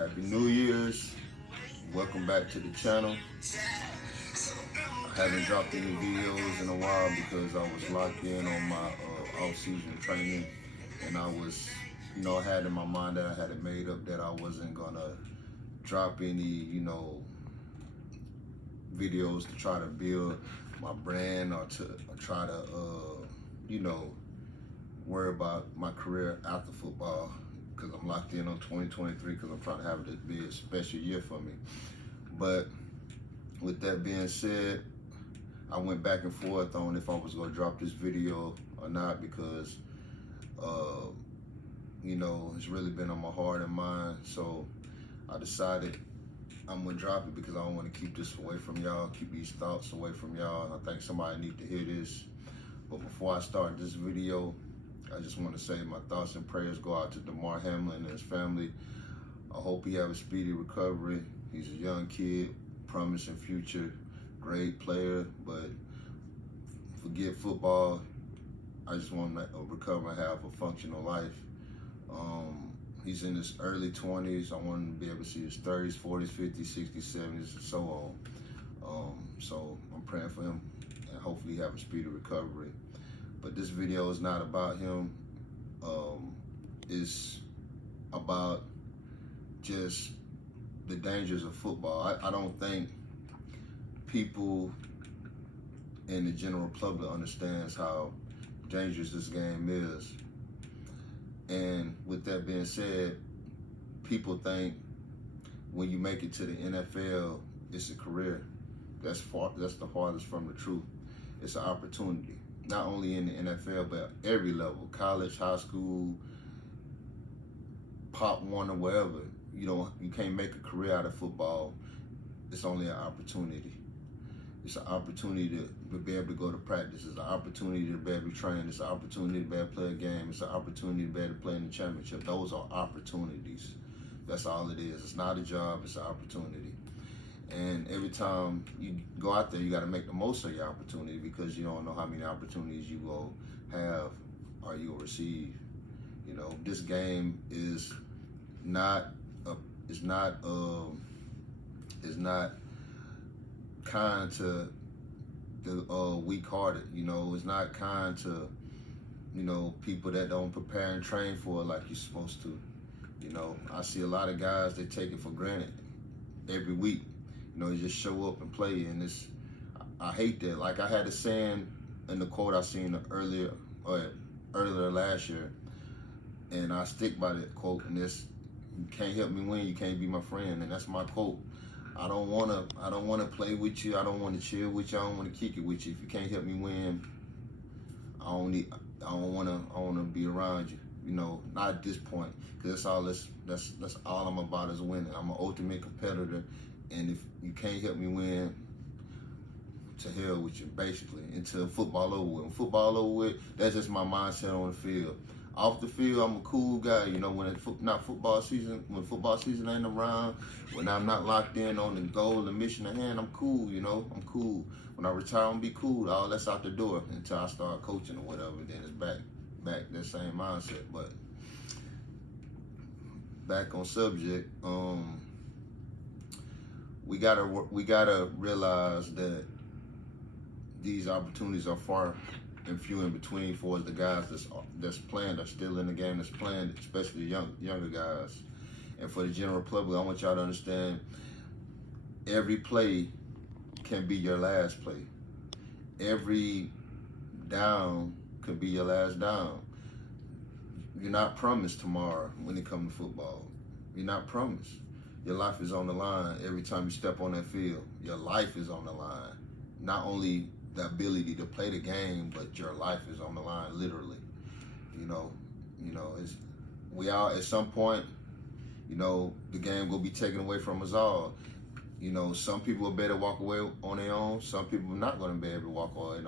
Happy New Year's. Welcome back to the channel. I haven't dropped any videos in a while because I was locked in on my off-season training, and I was, had in my mind that I had it made up that I wasn't gonna drop any, videos to try to build my brand or to try to, worry about my career after football, because I'm locked in on 2023 because I'm trying to have it be a special year for me. But with that being said, I went back and forth on if I was going to drop this video or not because, it's really been on my heart and mind. So I decided I'm going to drop it because I don't want to keep this away from y'all, keep these thoughts away from y'all. I think somebody need to hear this. But before I start this video, I just want to say my thoughts and prayers go out to Damar Hamlin and his family. I hope he have a speedy recovery. He's a young kid, promising future, great player, but forget football. I just want him to recover and have a functional life. He's in his early 20s. I want him to be able to see his 30s, 40s, 50s, 60s, 70s, and so on. So I'm praying for him and hopefully have a speedy recovery. But this video is not about him. It's about just the dangers of football. I don't think people in the general public understands how dangerous this game is. And with that being said, people think when you make it to the NFL, it's a career. That's the farthest from the truth. It's an opportunity. Not only in the NFL, but every level, college, high school, Pop Warner, wherever. You can't make a career out of football. It's only an opportunity. It's an opportunity to be able to go to practice. It's an opportunity to be able to train. It's an opportunity to be able to play a game. It's an opportunity to be able to play in the championship. Those are opportunities. That's all it is. It's not a job. It's an opportunity. And every time you go out there, you got to make the most of your opportunity because you don't know how many opportunities you will have or you'll receive. This game is not kind to the weak-hearted. It's not kind to people that don't prepare and train for it like you're supposed to. I see a lot of guys that take it for granted every week. You just show up and play, and I hate that. Like I had a saying in the quote I seen earlier last year, and I stick by that quote. And this: "You can't help me win, you can't be my friend." And that's my quote. I don't wanna play with you. I don't want to chill with you. I don't want to kick it with you. If you can't help me win, I don't wanna be around you. Not at this point, because that's all I'm about is winning. I'm an ultimate competitor. And if you can't help me win, to hell with you, basically, until football over with. When football over with, that's just my mindset on the field. Off the field, I'm a cool guy. When football season ain't around, when I'm not locked in on the goal and mission at hand, I'm cool. I'm cool. When I retire, I'm gonna be cool. All that's out the door until I start coaching or whatever. Then it's back that same mindset. But back on subject. We gotta realize that these opportunities are far and few in between for the guys that's playing, that's still in the game, that's playing, especially younger guys. And for the general public, I want y'all to understand: every play can be your last play. Every down could be your last down. You're not promised tomorrow when it comes to football. You're not promised. Your life is on the line every time you step on that field. Your life is on the line. Not only the ability to play the game, but your life is on the line, literally. We all at some point, the game will be taken away from us all. Some people will better walk away on their own. Some people are not going to be able to walk away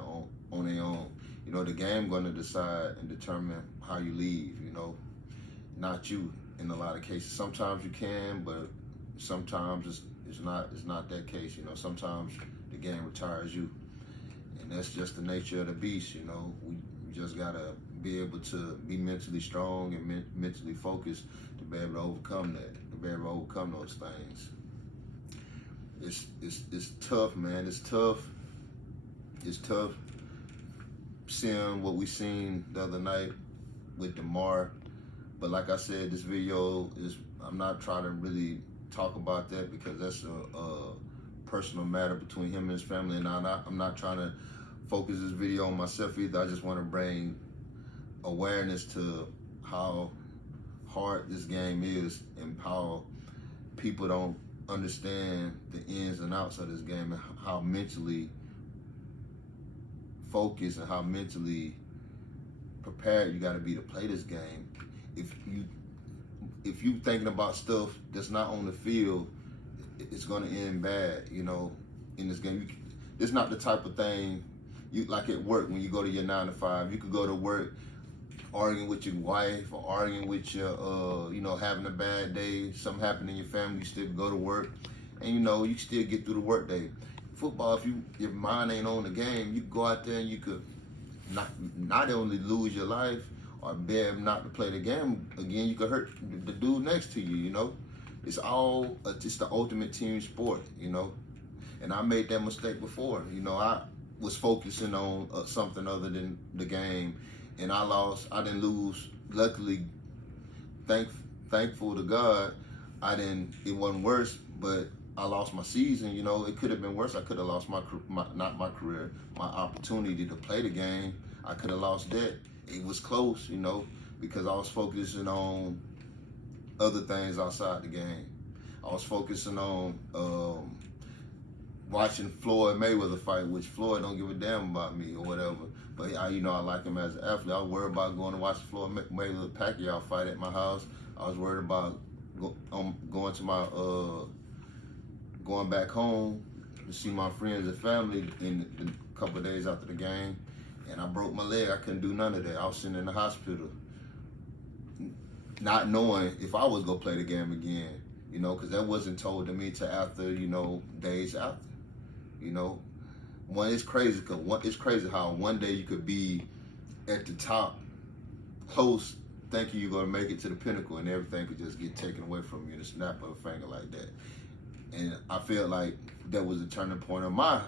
on their own. The game going to decide and determine how you leave. Not you in a lot of cases. Sometimes you can, but sometimes it's not that case. Sometimes the game retires you, and that's just the nature of the beast. We just gotta be able to be mentally strong and mentally focused to be able to overcome that, to be able to overcome those things. It's tough, man. It's tough. It's tough seeing what we seen the other night with DeMar. But like I said, this video is, I'm not trying to really talk about that because that's a personal matter between him and his family, and I'm not trying to focus this video on myself either. I just want to bring awareness to how hard this game is and how people don't understand the ins and outs of this game and how mentally focused and how mentally prepared you got to be to play this game. If you thinking about stuff that's not on the field, it's gonna end bad, you know, in this game. It's not the type of thing you like at work when you go to your 9 to 5. You could go to work arguing with your wife or arguing with your, you know, having a bad day, something happened in your family, you still go to work, and you know, you still get through the work day. Football, if your mind ain't on the game, you go out there and you could not only lose your life or be able not to play the game again, you could hurt the dude next to you, you know. It's all just the ultimate team sport, you know. And I made that mistake before. You know, I was focusing on something other than the game, and I lost. I didn't lose. Luckily, thankful to God, it wasn't worse, but I lost my season. You know, it could have been worse. I could have lost not my career, my opportunity to play the game. I could have lost that. It was close, you know, because I was focusing on other things outside the game. I was focusing on watching Floyd Mayweather fight, which Floyd don't give a damn about me or whatever. But you know, I like him as an athlete. I was worried about going to watch Floyd Mayweather Pacquiao fight at my house. I was worried about going back home to see my friends and family in a couple of days after the game. And I broke my leg. I couldn't do none of that. I was sitting in the hospital, not knowing if I was gonna play the game again, you know, because that wasn't told to me till after, you know, days after, you know. It's crazy how one day you could be at the top, close, thinking you're gonna make it to the pinnacle, and everything could just get taken away from you in a snap of a finger like that. And I feel like that was a turning point of my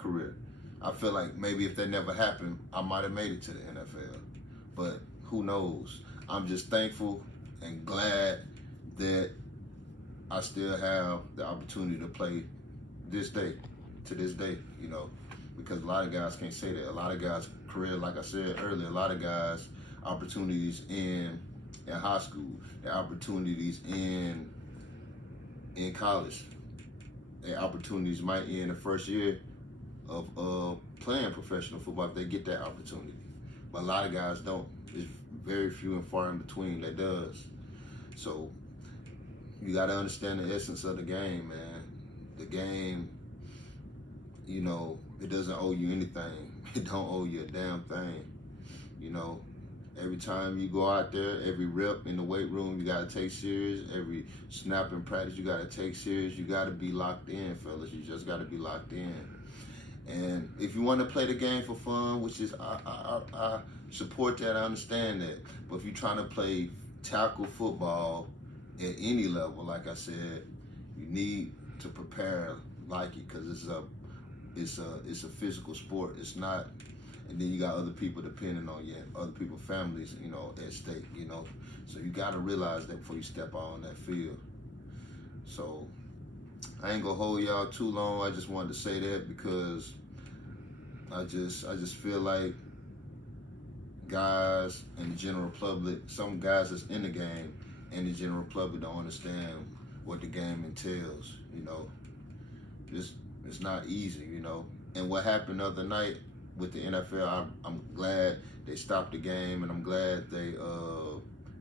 career. I feel like maybe if that never happened, I might have made it to the NFL. But who knows? I'm just thankful and glad that I still have the opportunity to play to this day, you know, because a lot of guys can't say that. A lot of guys' career, like I said earlier, a lot of guys' opportunities in high school, their opportunities in college, their opportunities might end the first year of playing professional football if they get that opportunity. But a lot of guys don't. There's very few and far in between that does. So you got to understand the essence of the game, man. The game, you know, it doesn't owe you anything. It don't owe you a damn thing. You know, every time you go out there, every rep in the weight room, you got to take serious. Every snap in practice, you got to take serious. You got to be locked in, fellas. You just got to be locked in. And if you want to play the game for fun, which is, I support that, I understand that. But if you're trying to play tackle football at any level, like I said, you need to prepare like it, because it's a physical sport. It's not, and then you got other people depending on you, other people's families, you know, at stake, you know. So you got to realize that before you step out on that field. So I ain't gonna hold y'all too long. I just wanted to say that because I just feel like guys in the general public, some guys that's in the game and the general public don't understand what the game entails, you know. It's not easy, you know. And what happened the other night with the NFL, I'm glad they stopped the game, and I'm glad they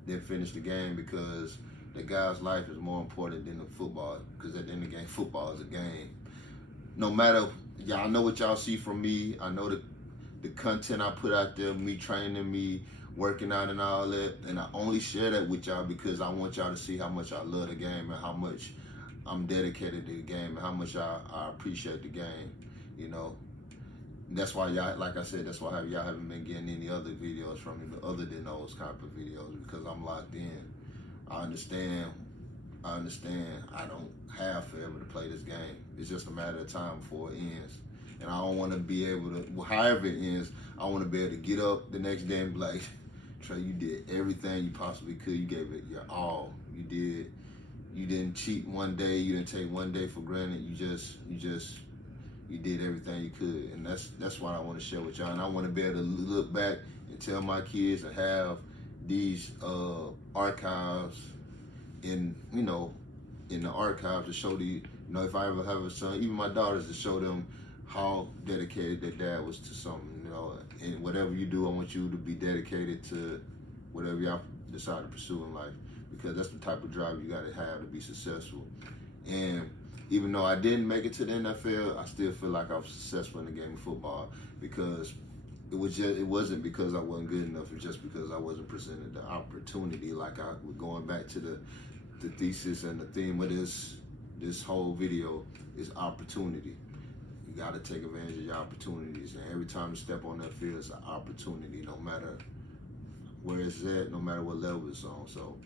didn't finish the game, because the guy's life is more important than the football, because at the end of the game, football is a game. No matter, y'all know what y'all see from me. I know the content I put out there, me training, me working out and all that, and I only share that with y'all because I want y'all to see how much I love the game and how much I'm dedicated to the game and how much I appreciate the game, you know. And that's why y'all, like I said, that's why y'all haven't been getting any other videos from me other than those type of videos, because I'm locked in. I understand I understand I don't have forever to play this game. It's just a matter of time before it ends. And I don't want to be able to, well, however it ends, I want to be able to get up the next day and be like, Trey, you did everything you possibly could. You gave it your all. You didn't cheat one day. You didn't take one day for granted. You did everything you could. And that's what I want to share with y'all. And I want to be able to look back and tell my kids and have these archives in the archives to show if I ever have a son, even my daughters, to show them how dedicated their dad was to something, and whatever you do, I want you to be dedicated to whatever y'all decide to pursue in life, because that's the type of drive you got to have to be successful. And even though I didn't make it to the NFL, I still feel like I was successful in the game of football, because it wasn't because I wasn't good enough. It's just because I wasn't presented the opportunity. Like we're going back to the thesis and the theme of this whole video is opportunity. You got to take advantage of your opportunities, and every time you step on that field, it's an opportunity, no matter where it's at, no matter what level it's on. So,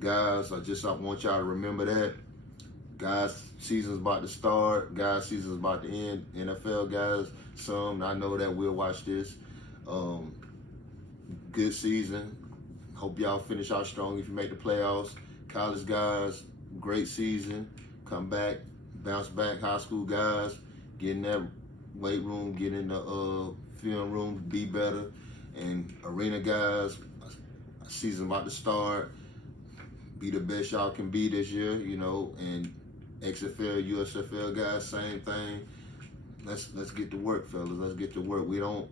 guys, I want y'all to remember that. Guys, season's about to start. Guys, season's about to end. NFL guys, I know that we'll watch this. Good season. Hope y'all finish out strong if you make the playoffs. College guys, great season. Come back, bounce back. High school guys, get in that weight room, get in the film room, be better. And arena guys, season about to start. Be the best y'all can be this year, and XFL, USFL guys, same thing. Let's get to work, fellas. Let's get to work. We don't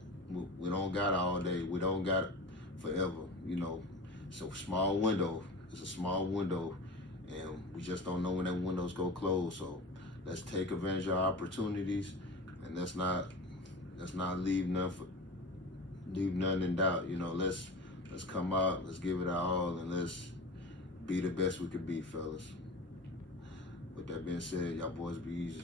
got it all day. We don't got it forever, So small window. It's a small window, and we just don't know when that window's gonna close. So let's take advantage of our opportunities, and let's not leave nothing in doubt. Let's come out. Let's give it our all, and let's be the best we could be, fellas. With that being said, y'all boys be easy.